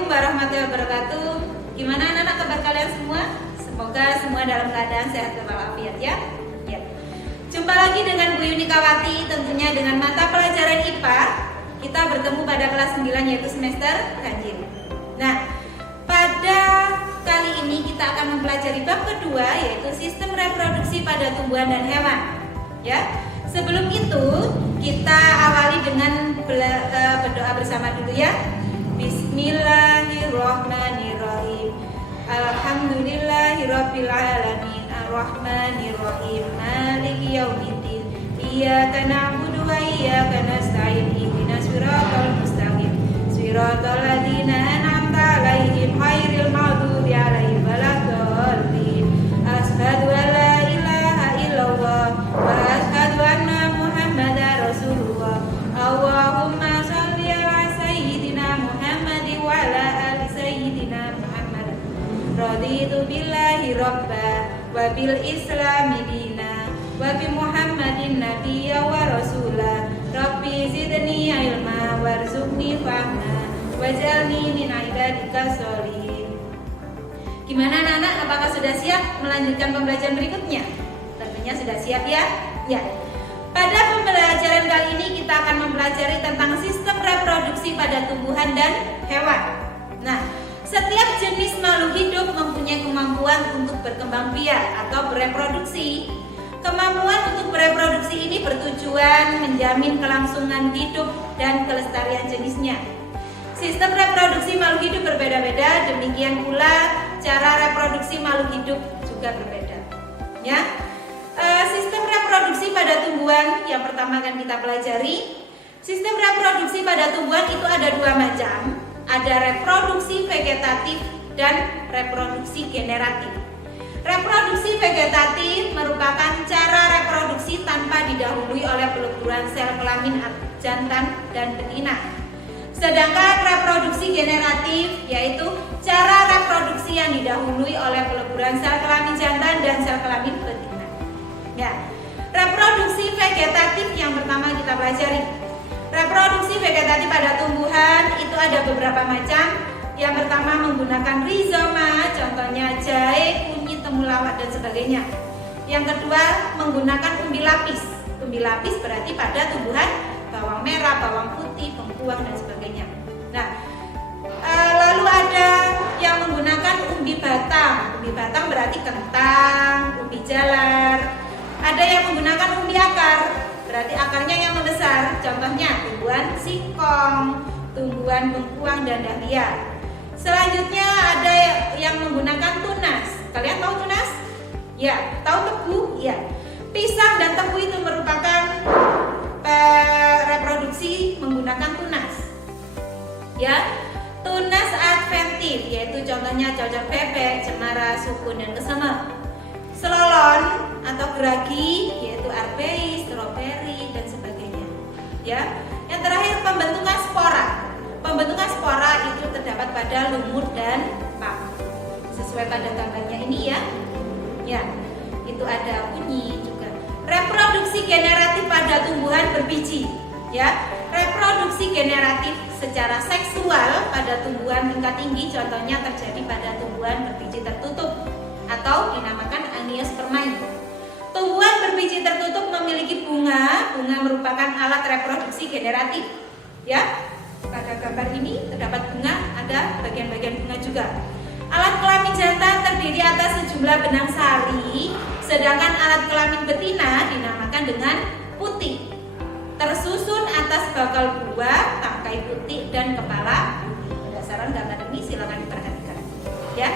Assalamualaikum warahmatullahi wabarakatuh. Gimana anak-anak kabar kalian semua? Semoga semua dalam keadaan sehat dan walafiat ya. Ya. Jumpa lagi dengan Bu Yunikawati, tentunya dengan mata pelajaran IPA. Kita bertemu pada kelas 9 yaitu semester ganjil. Nah, pada kali ini kita akan mempelajari bab kedua yaitu sistem reproduksi pada tumbuhan dan hewan. Ya. Sebelum itu kita awali dengan berdoa bersama dulu ya. Bismillahirrahmanirrahim. Alhamdulillahirabbil alamin arrahmanirrahim maliki yaumiddin. Iyyaka na'budu wa iyyaka nasta'in ihdinas siratal mustaqim. Siratal ladzina an'amta 'alaihim ghairil maghdubi 'alaihim waladdallin. Asyhadu an la ilaha illallah wa asyhadu anna Muhammadar Rasulullah. Allahumma shalli ala sayyidina Muhammadin wa ala ali sayyidina Muhammad. Raditu billahi rabba wa bil islami dina wa bi Muhammadin nabiyya wa rasula. Rabbi zidni ilma warzuqni fahma waj'alni min ibadika sholihin. Gimana anak-anak, apakah sudah siap melanjutkan pembelajaran berikutnya? Tentunya sudah siap ya? Ya. Pada pembelajaran kali ini kita akan mempelajari tentang sistem reproduksi pada tumbuhan dan hewan. Nah, setiap jenis makhluk hidup mempunyai kemampuan untuk berkembang biak atau bereproduksi. Kemampuan untuk bereproduksi ini bertujuan menjamin kelangsungan hidup dan kelestarian jenisnya. Sistem reproduksi makhluk hidup berbeda-beda, demikian pula cara reproduksi makhluk hidup juga berbeda. Ya. Sistem reproduksi pada tumbuhan yang pertama akan kita pelajari. Sistem reproduksi pada tumbuhan itu ada dua macam. Ada reproduksi vegetatif dan reproduksi generatif. Reproduksi vegetatif merupakan cara reproduksi tanpa didahului oleh peleburan sel kelamin jantan dan betina. Sedangkan reproduksi generatif yaitu cara reproduksi yang didahului oleh peleburan sel kelamin jantan dan sel kelamin betina. Ya, reproduksi vegetatif yang pertama kita pelajari. Reproduksi vegetatif pada tumbuhan itu ada beberapa macam. Yang pertama menggunakan rizoma, contohnya jahe, kunyit, temulawak dan sebagainya. Yang kedua menggunakan umbi lapis. Umbi lapis berarti pada tumbuhan bawang merah, bawang putih, bengkuang dan sebagainya. Nah, lalu ada yang menggunakan umbi batang. Umbi batang berarti kentang, umbi jalar. Ada yang menggunakan umbi akar, berarti akarnya yang membesar. Contohnya tumbuhan singkong, tumbuhan bengkuang dan dahlia. Selanjutnya ada yang menggunakan tunas. Kalian tahu tunas? Ya. Tahu tebu? Ya. Pisang dan tebu itu merupakan reproduksi menggunakan tunas. Ya. Tunas adventif yaitu contohnya cocok bebek, cemara, sukun dan kesema. Selolon atau geragi yaitu arbeis, stroberi dan sebagainya. Ya. Yang terakhir pembentukan spora. Pembentukan spora itu terdapat pada lumut dan pang. Sesuai pada gambarnya ini ya. Ya. Itu ada kunyit juga. Reproduksi generatif pada tumbuhan berbiji. Ya. Reproduksi generatif secara seksual pada tumbuhan tingkat tinggi contohnya terjadi pada tumbuhan berbiji tertutup atau dinamakan angiospermae. Tumbuhan berbiji tertutup memiliki bunga. Bunga merupakan alat reproduksi generatif. Ya, pada gambar ini terdapat bunga, ada bagian-bagian bunga juga. Alat kelamin jantan terdiri atas sejumlah benang sari, sedangkan alat kelamin betina dinamakan dengan putik. Tersusun atas bakal buah, tangkai putih dan kepala. Berdasarkan gambar ini silakan diperhatikan. Ya.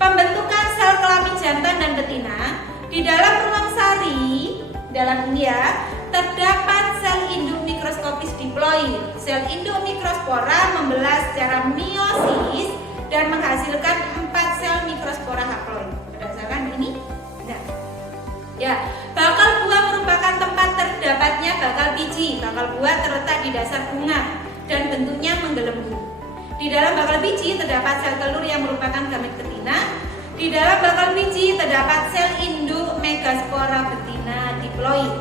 Pembentukan sel kelamin jantan dan betina di dalam ruang sari dalam ini ya terdapat sel induk mikroskopis diploid. Sel induk mikrospora membelah secara meiosis dan menghasilkan 4 sel mikrospora haploid. Berdasarkan ini, nah. Ya, bakal buah merupakan tempat terdapatnya bakal biji. Bakal buah terletak di dasar bunga dan bentuknya menggelembung. Di dalam bakal biji terdapat sel telur yang merupakan gamet betina. Di dalam bakal biji terdapat sel induk megaspora betina diploid.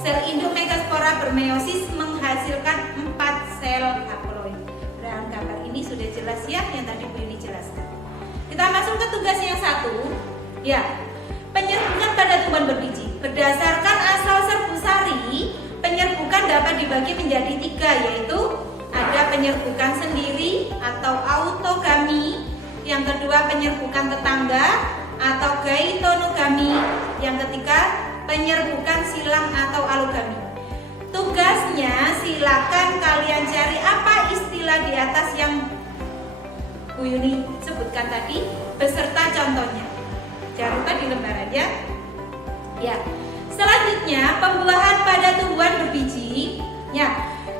Sel induk megaspora bermeiosis menghasilkan 4 sel haploid. Dalam gambar ini sudah jelas ya yang tadi Bu Yuni jelaskan. Kita masuk ke tugas yang satu. Ya, penyerbukan pada tumbuhan berbiji. Berdasarkan asal serbu sari, penyerbukan dapat dibagi menjadi 3, yaitu ada penyerbukan sendiri atau autogami, yang kedua penyerbukan tetangga atau geitonogami, yang ketiga penyerbukan silang atau alogami. Tugasnya silakan kalian cari apa istilah di atas yang Bu Yuni sebutkan tadi beserta contohnya. Jangan lupa di lembaran ya. Ya. Selanjutnya pembuahan pada tumbuhan berbiji. Ya.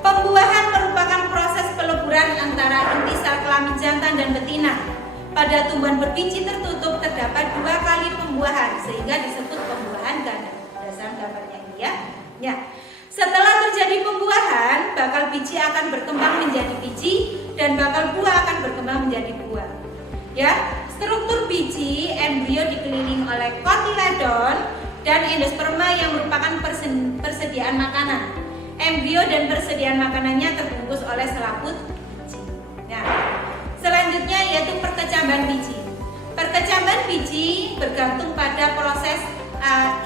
Pembuahan merupakan proses peleburan antara inti sel kelamin jantan dan betina. Pada tumbuhan berbiji tertutup terdapat 2 kali pembuahan sehingga disebut pembuahan ganda. Berdasarkan gambarnya ini ya. Ya. Setelah terjadi pembuahan, bakal biji akan berkembang menjadi biji dan bakal buah akan berkembang menjadi buah. Ya, struktur biji embrio dikelilingi oleh kotiledon dan endosperma yang merupakan persediaan makanan. Embrio dan persediaan makanannya terbungkus oleh selaput biji. Nah, selanjutnya yaitu perkecambahan biji. Perkecambahan biji bergantung pada proses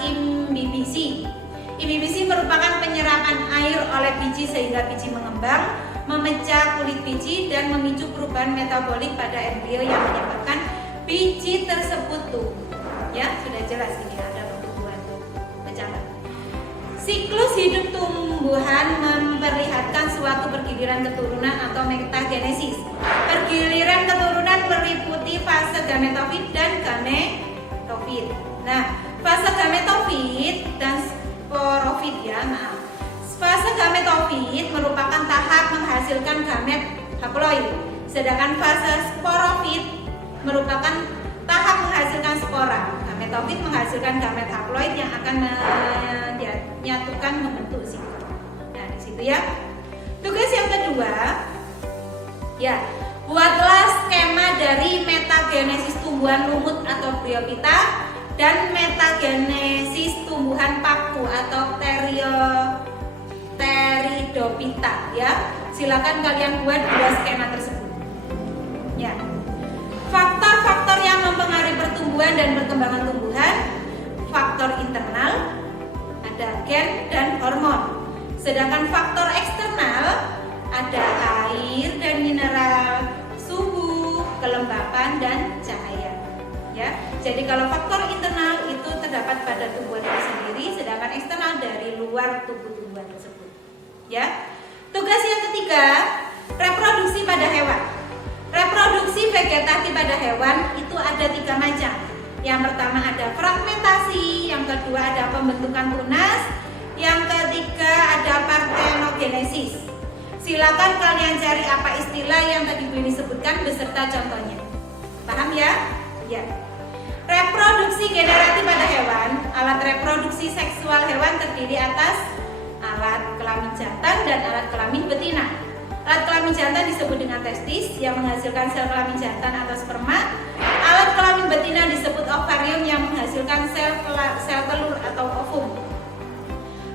imbibisi. Imbibisi merupakan penyerapan air oleh biji sehingga biji mengembang, memecah kulit biji dan memicu perubahan metabolik pada embrio yang menyebabkan biji tersebut tumbuh. Ya, sudah jelas ini ada pertumbuhan kecambahan. Siklus hidup tumbuhan memperlihatkan suatu pergiliran keturunan atau metagenesis. Pergiliran keturunan meliputi fase gametofit dan gametofit. Nah, fase gametofit dan sporofit ya, maaf. Fase gametofit merupakan tahap menghasilkan gamet haploid, sedangkan fase sporofit merupakan tahap menghasilkan spora. Gametofit menghasilkan gamet haploid yang akan menyatukan membentuk zigot. Nah, di situ ya. Tugas yang kedua, ya, buatlah skema dari metagenesis tumbuhan lumut atau bryophyta dan metagenesis tumbuhan paku atau pteridophyta ya. Silakan kalian buat 2 skema tersebut. Ya. Faktor-faktor yang mempengaruhi pertumbuhan dan perkembangan tumbuhan, faktor internal, ada gen dan hormon. Sedangkan faktor eksternal ada air dan mineral, suhu, kelembapan dan cahaya. Ya, jadi kalau faktor internal itu terdapat pada tumbuhan itu sendiri, sedangkan eksternal dari luar tubuh tumbuhan tersebut. Ya, tugas yang ketiga, reproduksi pada hewan. Reproduksi vegetatif pada hewan itu ada 3 macam. Yang pertama ada fragmentasi, yang kedua ada pembentukan tunas, yang ketiga ada partenogenesis. Silakan kalian cari apa istilah yang tadi Bu Yuni sebutkan beserta contohnya. Paham ya? Ya. Reproduksi generatif pada hewan. Alat reproduksi seksual hewan terdiri atas alat kelamin jantan dan alat kelamin betina. Alat kelamin jantan disebut dengan testis yang menghasilkan sel kelamin jantan atau sperma. Alat kelamin betina disebut ovarium yang menghasilkan sel telur atau ovum.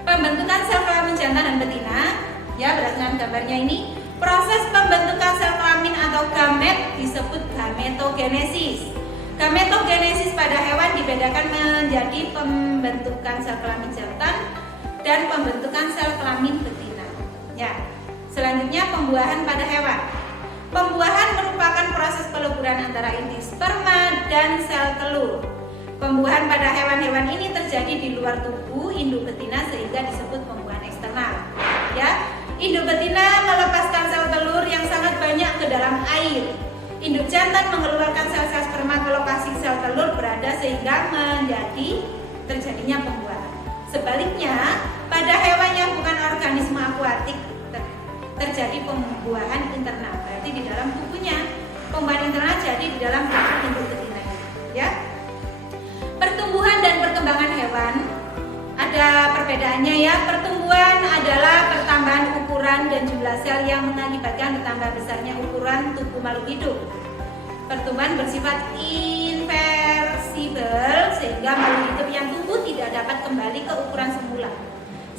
Pembentukan sel kelamin jantan dan betina, ya berdasarkan gambarnya ini, proses pembentukan sel kelamin atau gamet disebut gametogenesis. Gametogenesis pada hewan dibedakan menjadi pembentukan sel kelamin jantan dan pembentukan sel kelamin betina. Ya. Selanjutnya pembuahan pada hewan. Pembuahan merupakan proses peleburan antara inti sperma dan sel telur. Pembuahan pada hewan-hewan ini terjadi di luar tubuh induk betina sehingga disebut pembuahan eksternal. Ya, induk betina melepaskan sel telur yang sangat banyak ke dalam air. Induk jantan mengeluarkan sel-sel sperma ke lokasi sel telur berada sehingga terjadinya pembuahan. Sebaliknya, pada hewan yang bukan organisme akuatik terjadi pembuahan internal. Berarti di dalam tubuhnya pembuahan internal jadi di dalam tubuh induk betina. Ya. Pertumbuhan dan perkembangan hewan ada perbedaannya ya. Pertumbuhan adalah pertambahan ukuran dan jumlah sel yang mengakibatkan bertambah besarnya ukuran tubuh makhluk hidup. Pertumbuhan bersifat inversibel sehingga makhluk hidup yang tumbuh tidak dapat kembali ke ukuran semula.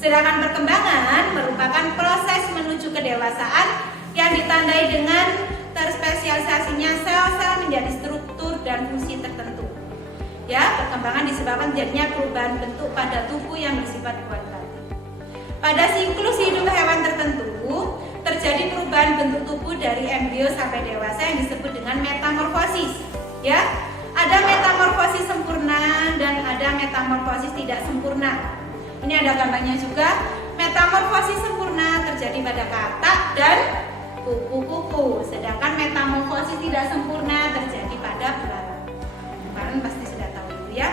Sedangkan perkembangan merupakan proses menuju kedewasaan yang ditandai dengan terspesialisasinya sel-sel menjadi struktur dan fungsi tertentu. Ya, perkembangan disebabkan terjadinya perubahan bentuk pada tubuh yang bersifat kualitatif. Pada siklus hidup hewan tertentu, terjadi perubahan bentuk tubuh dari embrio sampai dewasa yang disebut dengan metamorfosis. Ya, ada metamorfosis sempurna dan ada metamorfosis tidak sempurna. Ini ada gambarnya juga. Metamorfosis sempurna terjadi pada katak dan kuku-kuku, sedangkan metamorfosis tidak sempurna terjadi pada belalang. Kalian pasti sudah tahu itu ya.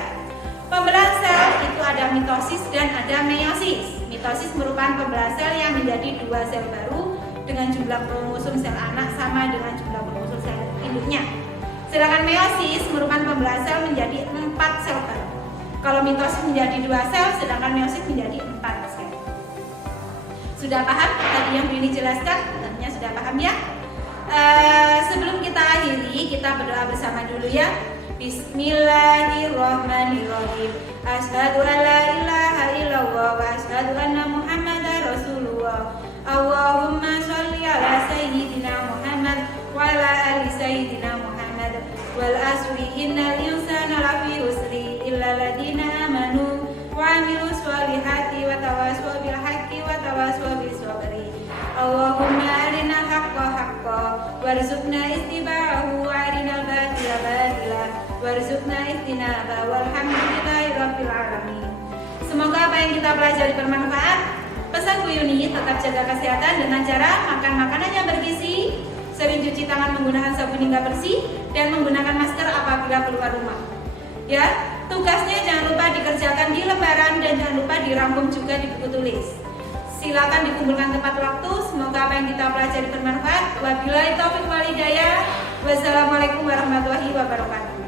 Pembelahan sel itu ada mitosis dan ada meiosis. Mitosis merupakan pembelahan sel yang menjadi 2 sel baru dengan jumlah kromosom sel anak sama dengan jumlah kromosom sel induknya. Sedangkan meiosis merupakan pembelahan sel menjadi 4 sel baru. Kalau mitosis menjadi 2 sel, sedangkan meiosis menjadi 4 sel. Sudah paham tadi yang Brini jelaskan? Tentunya sudah paham ya. Sebelum kita akhiri, kita berdoa bersama dulu ya. Bismillahirrahmanirrahim. Asyhadu an la ilaha illallah wa asyhadu anna Muhammadar Rasulullah. Allahumma sholli ala sayyidina Muhammad wa ala ali sayyidina Muhammad. Wal asri innal insana lafi husri illa ladina amanu wa amilus solihati wa tawassaw bil haqqi wa tawassaw bis sabri. Allahumma arina haqqa haqqa warzuqna ittiba'ahu wa arinal batila batila warzuqna ijtinaba walhamdulillahi rabbil alamin. Semoga apa yang kita pelajari bermanfaat. Pesan Bu Yuni, tetap jaga kesehatan dengan cara makan makanan yang bergizi, sering cuci tangan menggunakan sabun hingga bersih, dan menggunakan masker apabila keluar rumah. Ya, tugasnya jangan lupa dikerjakan di lembaran dan jangan lupa dirangkum juga di buku tulis. Silakan dikumpulkan tepat waktu. Semoga apa yang kita pelajari bermanfaat. Wabillahi taufiq wal hidayah. Wassalamualaikum warahmatullahi wabarakatuh.